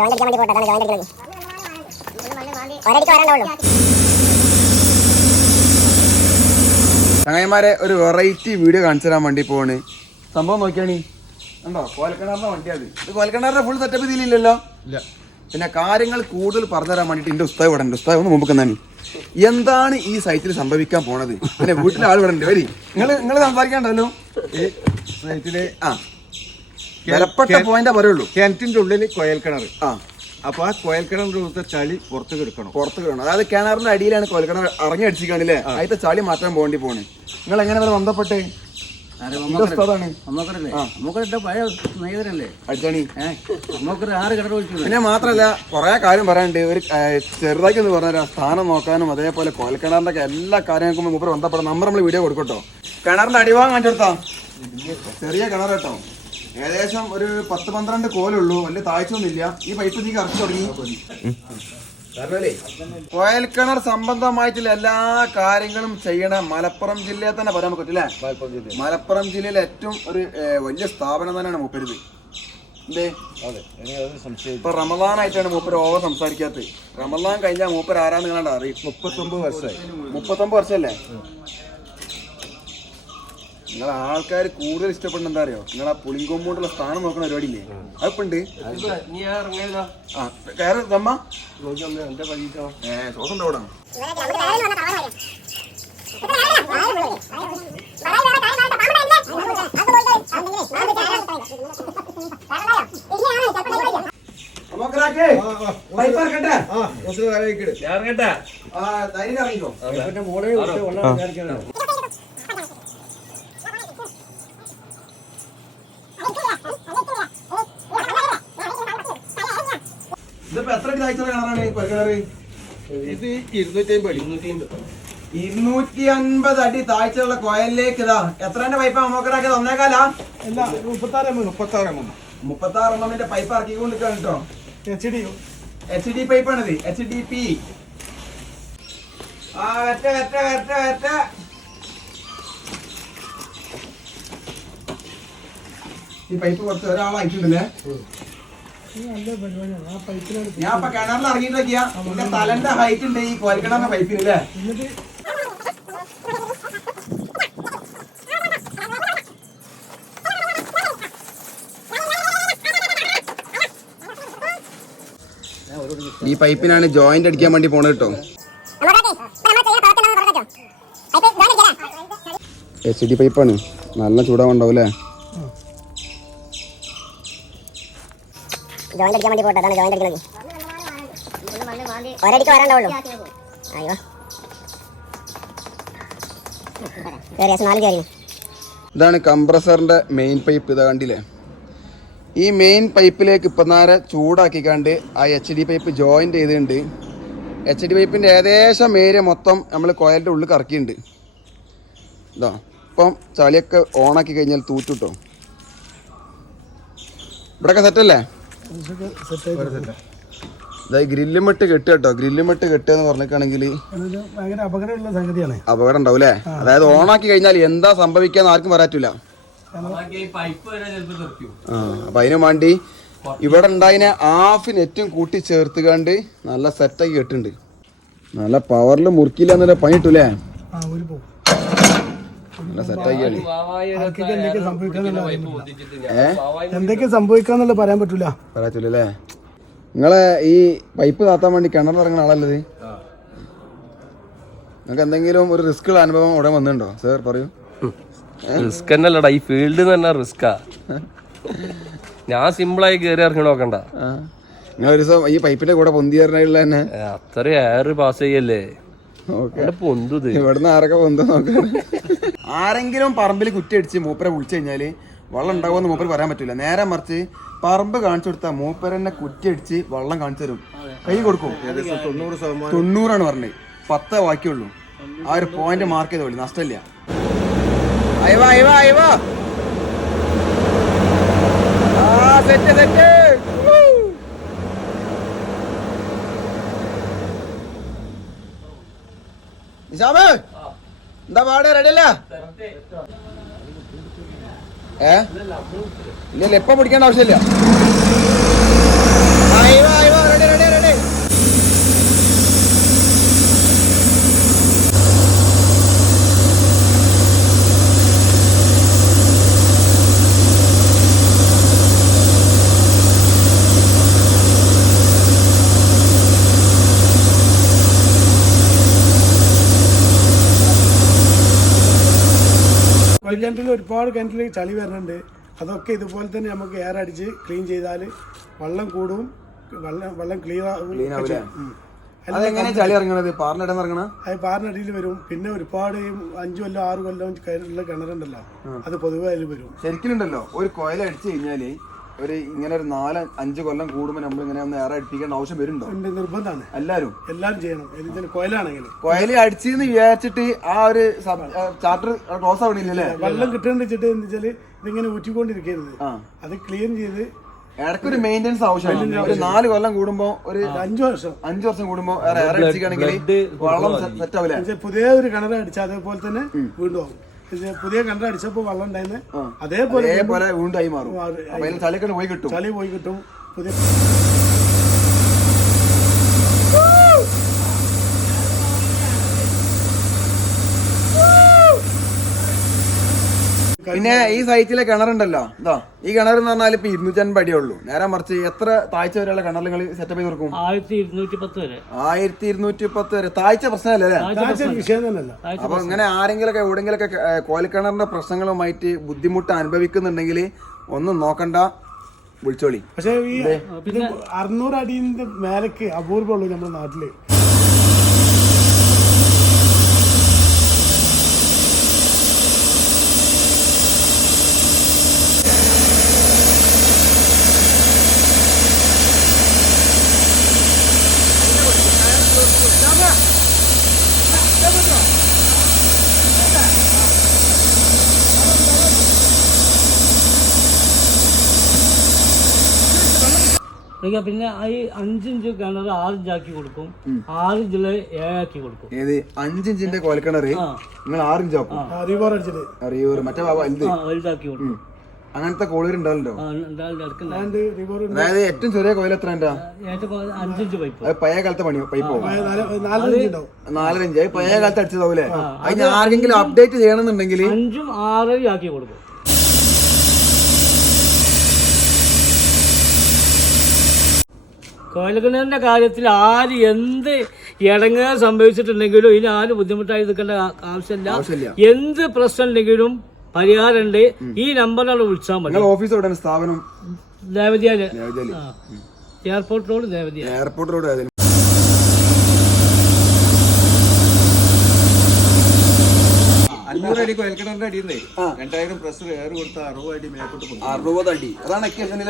Joint അടിക്കാൻ വേണ്ടി പോട്ടെ. അതാണ് ജോയിന്റ് അടിക്കുന്നത് ഒരടിക്ക് വരണ്ടാവുള്ളൂ. ചങ്ങായിമാരെ ഒരു വെറൈറ്റി വീഡിയോ കാണിച്ചു തരാൻ വേണ്ടി പോണ് സംഭവം നോക്കിയാണി. കണ്ടോ? കോലക്കിണാറിന്റെ വണ്ടിയാണ് ഇത് കോലക്കിണറിന്റെ ഫുൾ സെറ്റപ്പ് ഇതിലില്ലല്ലോ? ഇല്ല. പിന്നെ കാര്യങ്ങൾ കൂടുതൽ പറഞ്ഞു തരാൻ വേണ്ടിട്ട് എന്റെ ഉസ്താവ് ഇവിടെ ഉണ്ട്. ഉസ്താവ് ഒന്ന് മുമ്പ് തന്നെ എന്താണ് ഈ സൈറ്റിൽ സംഭവിക്കാൻ പോണത്? പിന്നെ വീട്ടിലെ ആൾ ഇവിടെ ഉണ്ട്. വരി. നിങ്ങൾ നിങ്ങൾ സംസാരിക്കണ്ടല്ലോ? ഈ സൈറ്റിൽ ആ. വിലപ്പെട്ട പോയിന്റേ പറയുള്ളൂ കിണറ്റിന്റെ ഉള്ളിൽ കോയൽ കിണർ ആ. അപ്പൊ ആ കോയൽ കിണറിന്റെ ചളി പുറത്ത് കിടക്കണം പുറത്ത് കിടണം അതായത് കിണറിന്റെ അടിയിലാണ് കോലക്കിണർ ഇറങ്ങി അടിച്ചിക്കാണില്ലേ അതിന്റെ ചളി മാറ്റാൻ പോകേണ്ടി പോണേ. നിങ്ങൾ എങ്ങനെ വരെ ബന്ധപ്പെട്ട്? കിണർ പിന്നെ മാത്രല്ല കൊറേ കാര്യം പറയാനുണ്ട്. ഒരു ചെറുതാക്കി എന്ന് പറഞ്ഞാൽ സ്ഥാനം നോക്കാനും അതേപോലെ കോലക്കിണറിന്റെ ഒക്കെ എല്ലാ കാര്യങ്ങൾക്കും മൂപ്പർ ബന്ധപ്പെടാം നമ്പർ നമ്മൾ വീഡിയോ കൊടുക്കട്ടോ. കിണറിന്റെ അടിവാങ്ങാൻ കാണിച്ചു ചെറിയ കിണർ കേട്ടോ. ഏകദേശം ഒരു പത്ത് പന്ത്രണ്ട് കോലുള്ളൂ. വലിയ താഴ്ചയൊന്നുമില്ല. ഈ പൈപ്പ് നീ കറച്ചു തുടങ്ങി. കോയൽ കിണർ സംബന്ധമായിട്ടുള്ള എല്ലാ കാര്യങ്ങളും ചെയ്യണ മലപ്പുറം ജില്ലയെ തന്നെ പറയാൻ പറ്റില്ലേ മലപ്പുറം ജില്ലയിലെ ഏറ്റവും ഒരു വലിയ സ്ഥാപനം തന്നെയാണ് മൂപ്പരുത്. ഇപ്പൊ റമദാനായിട്ടാണ് മൂപ്പര് ഓവർ സംസാരിക്കാത്തത്. റമദാൻ കഴിഞ്ഞാൽ മൂപ്പര് ആരാന്ന് നിങ്ങളുടെ അറിയും? മുപ്പത്തൊമ്പത് വർഷമായി. മുപ്പത്തൊമ്പത് വർഷമല്ലേ? നിങ്ങളെ ആൾക്കാർ കൂടുതൽ ഇഷ്ടപ്പെടുന്ന എന്താ അറിയോ? നിങ്ങൾ ആ പുളിങ്കൊമ്പോണ്ടുള്ള സ്ഥാനം നോക്കുന്ന പരിപാടിയില്ലേ? അതിപ്പോ ഉണ്ട് ആ കയറി തമ്മ? ഏ ശ്വാസം ഉണ്ടോ അവിടെ? നമുക്കൊരാൾക്ക് പൈപ്പ് ഇറക്കട്ടെ ആ മുസ്ലിം കാലയ്ക്കിട് ആ ധൈര്യം ഇറങ്ങിക്കോ ഇതിപ്പോ എത്ര അടി താഴ്ച കിണറാണ് ഈ കിണറ് ഇത് ഇരുന്നൂറ്റി അമ്പത് ഇരുന്നൂറ്റി അമ്പത് ഇരുന്നൂറ്റി അൻപത് അടി താഴ്ചയുള്ള കോയലിലേക്ക് ഇതാ. എത്രന്റെ പൈപ്പ് നമുക്കറാക്കി തന്നേക്കാലാ. മുപ്പത്തി ആറ് എണ്ണമിന്റെ പൈപ്പ് ഇറക്കിക്കൊണ്ട് കേട്ടോ. എച്ച് ഡി എച്ച് ഡി പൈപ്പാണിത് എച്ച് ഡി പി ആ വെറ്റ വെറ്റ വെറ്റ വെറ്റ ഈ പൈപ്പ് കുറച്ച് ഒരാളായിട്ടുണ്ടല്ലേ ഞാൻ ഇപ്പൊ കിണറിൽ ഇറങ്ങിയിട്ട് നോക്കിയാ എന്റെ തലന്റെ ഹൈറ്റ് ഉണ്ട് ഈ കോൽക്കിണറിന്റെ പൈപ്പിന് അല്ലേ ഈ പൈപ്പിനാണ് ജോയിന്റ് അടിക്കാൻ വേണ്ടി പോണത് കേട്ടോ. എച്ച് ഡി പൈപ്പാണ് നല്ല ചൂടാവുണ്ടാവും അല്ലേ? ജോയിന്റ് അടിക്കാൻ വേണ്ടി പോട്ടെ. അതാണ് ജോയിന്റ് അടിക്കുന്നത് ഒരടിക്ക് വരണ്ടാവുള്ളൂ. അയ്യോ. കയറി നാല് കയറി ഇതാണ് കംപ്രസറിന്റെ മെയിൻ പൈപ്പ് ഇതാ കണ്ടില്ലേ? ഈ മെയിൻ പൈപ്പിലേക്ക് ഇപ്പം നേരെ ചൂടാക്കിക്കാണ്ട് ആ എച്ച് ഡി പൈപ്പ് ജോയിന്റ് ചെയ്തിട്ടുണ്ട് എച്ച് ഡി പൈപ്പിന്റെ ഏകദേശം ഏരിയ മൊത്തം നമ്മൾ കോയലിന്റെ ഉള്ളിൽ കറക്കിയിട്ടുണ്ട് ഇതാ ഇപ്പം ചളിയൊക്കെ ഓണാക്കി കഴിഞ്ഞാൽ തൂറ്റിട്ടോ? ഇവിടെയൊക്കെ സെറ്റല്ലേ ഇതാ ഗ്രില്ലുമിട്ട് കെട്ടുക കേട്ടോ. ഗ്രില്ലും മട്ട് കെട്ടുക എന്ന് പറഞ്ഞിട്ടാണെങ്കിൽ ഭയങ്കര അപകടമുള്ള സംഗതിയാണ്. അപകടം ഉണ്ടാവും അല്ലേ? അതായത് ഓണാക്കി കഴിഞ്ഞാൽ എന്താ സംഭവിക്കാന്ന് ആർക്കും പറയാറ്റില്ല. ആ അപ്പൊ അതിനു വേണ്ടി ഇവിടെ ഉണ്ടായതിനെ ഹാഫ് നെറ്റും കൂട്ടി ചേർത്ത് കണ്ട് നല്ല സെറ്റാക്കി കെട്ടുണ്ട്. നല്ല പവറിൽ മുറുക്കിയില്ല എന്നല്ലേ പണി കിട്ടൂലേ? ആ ഒരു പോകും നല്ല സെറ്റാക്കി കളി. എന്തൊക്കെ സംഭവിക്കാന്നുള്ള പറയാൻ പറ്റൂല. പറയാറ്റില്ലല്ലേ നിങ്ങളെ ഈ പൈപ്പ് താത്താൻ വേണ്ടി കിണറിൽ ഇറങ്ങുന്ന ആളല്ലത് നിങ്ങൾക്ക് എന്തെങ്കിലും ഒരു റിസ്ക് ഉള്ള അനുഭവം ഉടൻ വന്നിട്ടുണ്ടോ? സർ പറയൂ. റിസ്ക് തന്നെയല്ലടാ ഈ ഫീൽഡ് തന്നെ റിസ്കാ ഞാൻ സിമ്പിളായി കയറി ഇറങ്ങി നോക്കണ്ട. നിങ്ങൾ ഒരു ദിവസം ഈ പൈപ്പിന്റെ കൂടെ പൊന്തി തന്നെ. അത്ര അത്രയും എയർ പാസ് ചെയ്യല്ലേ? പൊന്തു ഇവിടുന്ന് ആരൊക്കെ പൊന്തു നോക്കാൻ ആരെങ്കിലും പറമ്പിൽ കുറ്റിയടിച്ച് മൂപ്പരെ വിളിച്ചു കഴിഞ്ഞാൽ വെള്ളം ഉണ്ടാവുമെന്ന് മൂപ്പര് പറയാൻ പറ്റില്ല നേരെ മറിച്ച് പറമ്പ് കാണിച്ചു കൊടുത്താൽ മൂപ്പരെന്നെ കുറ്റിയടിച്ച് വെള്ളം കാണിച്ചു തരും. കൈ കൊടുക്കും. തൊണ്ണൂറാണ് പറഞ്ഞത്. പത്തേ ബാക്കിയുള്ളൂ ആ ഒരു പോയിന്റ് മാർക്ക് ചെയ്തോളി. നഷ്ടമില്ല. അയവാ അയവാ അയവാ. ആ എന്താ പാട്? റെഡിയല്ല ഏ? ഇല്ല ഇപ്പൊ പിടിക്കേണ്ട ആവശ്യമില്ല. വൈകിണറ്റിൽ ഒരുപാട് കിണറ്റിൽ ചളി വരുന്നുണ്ട്. അതൊക്കെ ഇതുപോലെ തന്നെ നമുക്ക് എയർ അടിച്ച് ക്ലീൻ ചെയ്താൽ വെള്ളം കൂടും. വെള്ളം വെള്ളം ക്ലിയർ അതെങ്ങനെ ചളി ഇറങ്ങണത്? പാറിനിടം ഇറങ്ങണ അത് പാറിനടിയിൽ വരും. പിന്നെ ഒരുപാട് അഞ്ചു കൊല്ലം ആറ് കൊല്ലം കയറുള്ള കിണറുണ്ടല്ലോ. അത് പൊതുവെ അതിൽ വരും. ശരിക്കുണ്ടല്ലോ ഒരു കോയിലടിച്ചു കഴിഞ്ഞാൽ കഴിഞ്ഞാൽ ഒരു ഇങ്ങനെ ഒരു നാല് അഞ്ച് കൊല്ലം കൂടുമ്പോൾ നമ്മൾ ഇങ്ങനെ ഒന്ന് ഏറെ അടിപ്പിക്കേണ്ട ആവശ്യം വരുന്നുണ്ടോ? നിർബന്ധമാണ്. എല്ലാരും? എല്ലാം ചെയ്യണം. കൊയലാണെങ്കിലും. കൊയലാണെങ്കിൽ കോയൽ അടിച്ചെന്ന് വിചാരിച്ചിട്ട് ആ ഒരു ചാർട്ടർ ക്ലോസ് ആവണില്ലല്ലേ? വെള്ളം കിട്ടേണ്ട വെച്ചിട്ട് എന്ന് വെച്ചാൽ ഇതിങ്ങനെ ഊറ്റിക്കൊണ്ടിരിക്കരുത്. അത് ക്ലീൻ ചെയ്ത് ഇടയ്ക്ക് ഒരു മെയിന്റെനൻസ് ആവശ്യമാണ് ഒരു നാല് കൊല്ലം കൂടുമ്പോ ഒരു അഞ്ചു വർഷം. അഞ്ചു വർഷം കൂടുമ്പോ ഏറെ ഏറെ അടിച്ചിട്ടാണെങ്കിൽ വെള്ളം സെറ്റ് ആവില്ല? പുതിയ ഒരു കിണർ അടിച്ചാൽ അതേപോലെ തന്നെ വീണ്ടും ആവും. പുതിയ കിണർ അടിച്ചപ്പോ വെള്ളം ഉണ്ടായിരുന്നെ അതേപോലെ അതേപോലെ വീണ്ടും മാറും. അപ്പൊ ചളിയൊക്കെ പോയി കിട്ടും. ചളി പോയി കിട്ടും. പുതിയ പിന്നെ ഈ സൈറ്റിലെ കിണറുണ്ടല്ലോ എന്താ ഈ കിണർ എന്ന് പറഞ്ഞാൽ ഇപ്പൊ ഇരുന്നൂറ്റൻപത് അടിയേ ഉള്ളൂ നേരെ മറിച്ച് എത്ര താഴ്ച വരെയുള്ള കിണർ നിങ്ങൾ സെറ്റപ്പ് ചെയ്ത് കൊടുക്കും? ആയിരത്തി ഇരുന്നൂറ്റി പത്ത് വരെ. ആയിരത്തി ഇരുന്നൂറ്റി പത്ത് വരെ താഴ്ച പ്രശ്നമല്ലേ. അപ്പൊ ഇങ്ങനെ ആരെങ്കിലും ഒക്കെ എവിടെങ്കിലും അപ്പൊ ഇങ്ങനെ ആരെങ്കിലൊക്കെ എവിടെങ്കിലൊക്കെ കോലിക്കിണറിന്റെ പ്രശ്നങ്ങളുമായിട്ട് ബുദ്ധിമുട്ട് അനുഭവിക്കുന്നുണ്ടെങ്കിൽ ഒന്നും നോക്കണ്ട. വിളിച്ചോളി. പക്ഷേ ഈ ഇത് അറുന്നൂറ് അടിന്റെ മേലക്ക് അപൂർവമുള്ളൂ നമ്മുടെ നാട്ടിൽ. ഇതൊക്കെ പിന്നെ ഈ അഞ്ചിഞ്ച് കിണർ ആറിഞ്ചാക്കി കൊടുക്കും. ആറിഞ്ചിൽ ഏഴാക്കി കൊടുക്കും. ഏത്? അഞ്ചിഞ്ചിന്റെ കോലക്കിണർ നിങ്ങൾ ആറിഞ്ച് ആക്കും റിവോർ അടിച്ചിട്ട് അറിയോ മറ്റേ ബാബ വലുത്. ആ വലുതാക്കി കൊടുക്കും. അങ്ങനത്തെ കോളുകൾ ഉണ്ടാവല്ലോ അതായത് ഏറ്റവും ചെറിയ കോയിൽ എത്ര പഴയ കാലത്തെ പണി പൈപ്പ് നാലര അത് പഴയ കാലത്ത് അടിച്ചതാവൂലേ? അതിന് ആർക്കെങ്കിലും അപ്ഡേറ്റ് ചെയ്യണമെന്നുണ്ടെങ്കിൽ അഞ്ചും ആറര ആക്കി കൊടുക്കും. കോയൽക്കിണറിന്റെ കാര്യത്തിൽ ആര് എന്ത് ഇടങ്ങുക സംഭവിച്ചിട്ടുണ്ടെങ്കിലും ഇനി ആരും ബുദ്ധിമുട്ടായി നിൽക്കേണ്ട ആവശ്യമില്ല. എന്ത് പ്രശ്നം ഉണ്ടെങ്കിലും പരിഹാരമുണ്ട് ഈ നമ്പറിലാണ് വിളിച്ചാൽ മതി. ഓഫീസ് എവിടെയാണ്? സ്ഥാപനം? ദേവതിയാൽ. എയർപോർട്ട് റോഡ് ദേവതിയ എയർപോർട്ട് റോഡ് ഏതെങ്കിലും അഞ്ഞൂറ് അടി കൊയൽക്കിണറിന്റെ അടിയുന്നേ രണ്ടായിരം പ്രസ് എയർ കൊടുത്ത അറുപത് അടി മേപ്പോട്ട് പോകും അറുപത് അടി. അതാണ് എക്കേഷൻ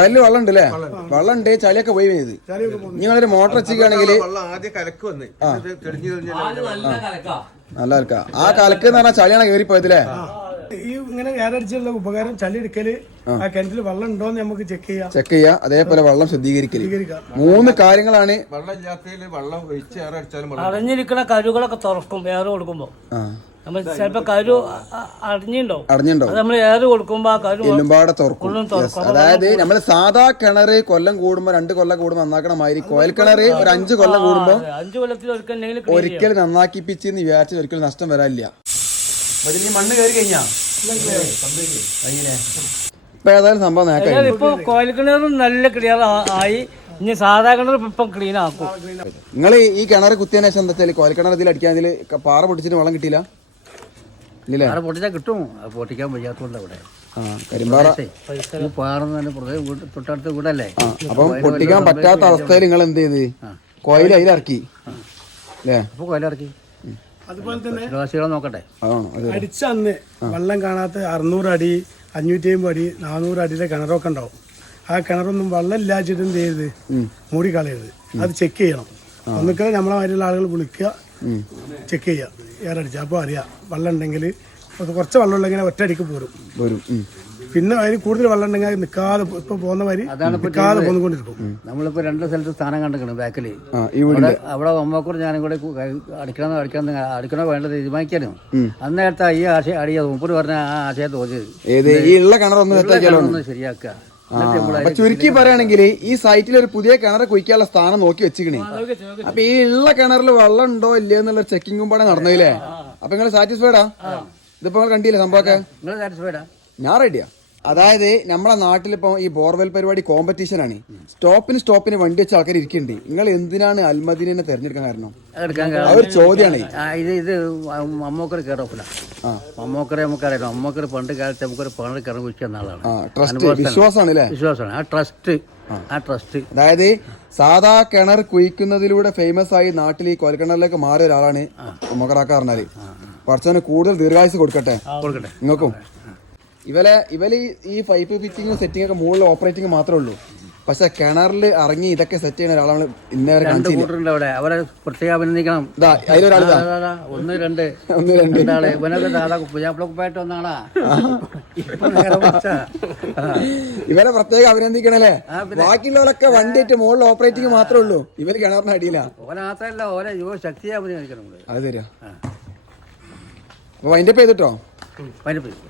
അല്ലേ വെള്ളം ഉണ്ട് അല്ലേ വെള്ളം ഉണ്ട് ചളിയൊക്കെ പോയി. ചെയ്ത് നിങ്ങളൊരു മോട്ടർ വെച്ചിരിക്കുകയാണെങ്കിൽ നല്ല കലക്ക. ആ കലക്ക് എന്ന് പറഞ്ഞാൽ ചളിയാണ് കയറിപ്പോയതില്ലേ? ഈ ഇങ്ങനെ എയർ അടിച്ചുള്ള ഉപകാരം ചളി എടുക്കൽ ആ. കിണറ്റിൽ വെള്ളം ഉണ്ടോന്ന് നമുക്ക് ചെക്ക് ചെയ്യാം. ചെക്ക് ചെയ്യുക അതേപോലെ വെള്ളം ശുദ്ധീകരിക്കൽ. മൂന്ന് കാര്യങ്ങളാണ്. വെള്ളം ഇല്ലാത്തതിൽ വെള്ളം ഒഴിച്ച് വെള്ളം അടഞ്ഞിരിക്കുന്ന കരുകളൊക്കെ തുറക്കും വേറെ കൊടുക്കുമ്പോ. നമ്മൾ ചിലപ്പോ കരു അ- അടഞ്ഞിണ്ടാവും അത് നമ്മൾ എയർ കൊടുക്കുമ്പോ ആ കരു എല്ലുംപാടെ തുറക്കും. ഉള്ളും തുറക്കും. Yes. അതായത് നമ്മൾ സാധാ കിണറ് കൊല്ലം കൂടുമ്പോ രണ്ട് കൊല്ലം കൂടുമ്പോ നന്നാക്കണ മാതിരി കോയൽ കിണറ് ഒരു അഞ്ച് കൊല്ലം കൂടുമ്പോ അഞ്ച് കൊല്ലത്തിൽ ഒരിക്കൽ എന്തെങ്കിലും clear എന്ന് ഒരിക്കൽ വിചാരിച്ച ഒരിക്കലും നഷ്ടം വരാനില്ല. ഈ മണ്ണ് കയറി കഴിഞ്ഞാ? ഇപ്പൊ ഏതായാലും സംഭവം നേക്കായി ഇപ്പൊ കോയൽ കിണറും നല്ല ക്ലിയർ ആയി. ഇനി സാധാ കിണർ ഇപ്പം ക്ലീൻ ആക്കും. നിങ്ങൾ ഈ കിണർ കുത്തിയതിനു ശേഷം എന്താ വെച്ചാൽ കോയൽ കിണർ ഇതിൽ അടിക്കാൻ ഇതിൽ പാറ പൊട്ടിച്ചിട്ട് വെള്ളം കിട്ടിയില്ല? അവിടെ പൊട്ടിച്ചാൽ കിട്ടും. പൊട്ടിക്കാൻ വയ്യാത്തതുകൊണ്ട് അവിടെ. കരിമ്പാറ. പാറന്ന് തൊട്ടടുത്ത വീടല്ലേ? അപ്പം പൊട്ടിക്കാൻ പറ്റാത്ത അവസ്ഥയിൽ നിങ്ങൾ എന്ത് ചെയ്ത്? കോയിൽ അതിലിറക്കി. അല്ലേ അപ്പോൾ കൊലയിറക്കി അതുപോലെ തന്നെ പ്രവാസികളെ നോക്കട്ടെ. അതാണ് അത് അടിച്ച അന്ന് വെള്ളം കാണാത്ത അറുന്നൂറ് അടി അഞ്ഞൂറ്റി അമ്പത് അടി നാനൂറ് അടിയിലെ കിണറൊക്കെ ഉണ്ടാവും. ആ കിണറൊന്നും വെള്ളം ഇല്ലാച്ചിട്ട് എന്ത് ചെയ്യരുത്? മൂടി കളയരുത് അത് ചെക്ക് ചെയ്യണം. ഒന്നിക്കൽ നമ്മളെ മാതിരിയുള്ള ആളുകൾ വിളിക്കുക. ചെക്ക് ചെയ്യുക ഏറടിച്ച്. അപ്പോൾ അറിയാം. വെള്ളം ഉണ്ടെങ്കിൽ കുറച്ച് വെള്ളം ഉണ്ടെങ്കിൽ ഒറ്റ അടിക്ക് പോരും. വരും. പിന്നെ അതിന് കൂടുതൽ വെള്ളം ഉണ്ടെങ്കിൽ അത് നിൽക്കാതെ ഇപ്പൊ പോകുന്ന വരി നിൽക്കാതെ പോന്നുകൊണ്ടിരിക്കും. നമ്മളിപ്പോൾ രണ്ട് സ്ഥലത്ത് സ്ഥാനം കണ്ടിരിക്കണം ബാക്കിൽ അവിടെ അവിടെ അമ്മക്കൂർ ഞാനും കൂടെ അടിക്കണം അടിക്കണം അടിക്കണോ വേണ്ടത് തീരുമാനിക്കാനും? അന്നേരത്തെ ഈ ആശയം അടിയത് മുപ്പത് പറഞ്ഞ ആ ആശയം തോന്നിയത്. ഏത്? ഈ ഉള്ള കിണറൊന്ന് ശരിയാക്കുക. അപ്പൊ ചുരുക്കി പറയുകയാണെങ്കിൽ ഈ സൈറ്റിൽ ഒരു പുതിയ കിണർ കുഴിക്കാനുള്ള സ്ഥാനം നോക്കി വെച്ചിക്കണേ അപ്പൊ ഈ ഉള്ള കിണറിൽ വെള്ളം ഉണ്ടോ ഇല്ലയോ എന്നുള്ള ചെക്കിങ്ങും പാടെ നടന്നില്ലേ അപ്പൊ നിങ്ങൾ സാറ്റിസ്ഫൈഡാ ഇതിപ്പോ നിങ്ങൾ കണ്ടില്ലേ സംഭവമൊക്കെ? ഞാൻ റെഡിയാ അതായത് നമ്മളെ നാട്ടിലിപ്പോ ഈ ബോർവെൽ പരിപാടി കോമ്പറ്റീഷൻ ആണ്. സ്റ്റോപ്പിന് സ്റ്റോപ്പിന് വണ്ടി വെച്ച ആൾക്കാർ ഇരിക്കുന്നുണ്ട് നിങ്ങൾ എന്തിനാണ് അൽമദീനെ തെരഞ്ഞെടുക്കാൻ കാരണം? ഒരു ചോദ്യമാണ് ഇത് ഇത് അമ്മോക്കർ കയറപ്പില്ല ആ. അമ്മോക്കറെ നമുക്കറിയാം അമ്മോക്കർ പണ്ട് കാലത്ത് നമുക്കൊരു പണ്ട് കിറങ്ങി വെച്ചിരുന്ന ആളാണ്. വിശ്വാസമാണ് അല്ലേ വിശ്വാസമാണ്. ആ ട്രസ്റ്റ് ആ. ട്രസ്റ്റ് അതായത് സാധാ കിണർ കുഴിക്കുന്നതിലൂടെ ഫേമസ് ആയി നാട്ടിൽ ഈ കൊലക്കിണറിലേക്ക് മാറിയ ഒരാളാണ് മൊക്കറാക്ക കുറച്ചു കൂടുതൽ ദീർഘായുസ് കൊടുക്കട്ടെ? കൊടുക്കട്ടെ. നിങ്ങൾക്കും? ഇവലെ ഇവൽ ഈ- പൈപ്പ് ഫിറ്റിംഗ് സെറ്റിംഗ് ഒക്കെ മുകളിൽ ഓപ്പറേറ്റിംഗ് മാത്രമേ ഉള്ളൂ. പക്ഷെ കിണറിൽ ഇറങ്ങി ഇതൊക്കെ സെറ്റ് ചെയ്യുന്ന ഒരാളാണ് ഇന്നേ വരെ രണ്ട് കാണിച്ചില്ല കൂട്ടരുണ്ട് അവിടെ. അവരെ പ്രത്യേകം അഭിനന്ദിക്കണം. ഇതാ അതിലൊരാളിതാ അതാ, അതാ, ഒന്ന് രണ്ട്. ഒന്ന് രണ്ട്. രണ്ടാളെ ഇവനൊക്കെ ദാദാ പുജാപ്പിളക്കുപ്പായിട്ട് വന്നാളാ. ഇപ്പൊ നേരെ മറിച്ചാ. ആ. ഇവരെ പ്രത്യേകം അഭിനന്ദിക്കണല്ലേ? ബാക്കിയുള്ളവരൊക്കെ വണ്ടിയിട്ട് മുകളിൽ ഓപ്പറേറ്റിംഗ് മാത്രമേ ഉള്ളൂ. ഇവർ കിണറിന് അടിയില്ല ഓനെ മാത്രല്ല യുവ ശക്തിയെ അഭിനന്ദിക്കണം നമ്മൾ. അത് ശരിയാ. അപ്പൊ വൈൻഡപ്പ് ചെയ്തിട്ടോ? പതിനെട്ട്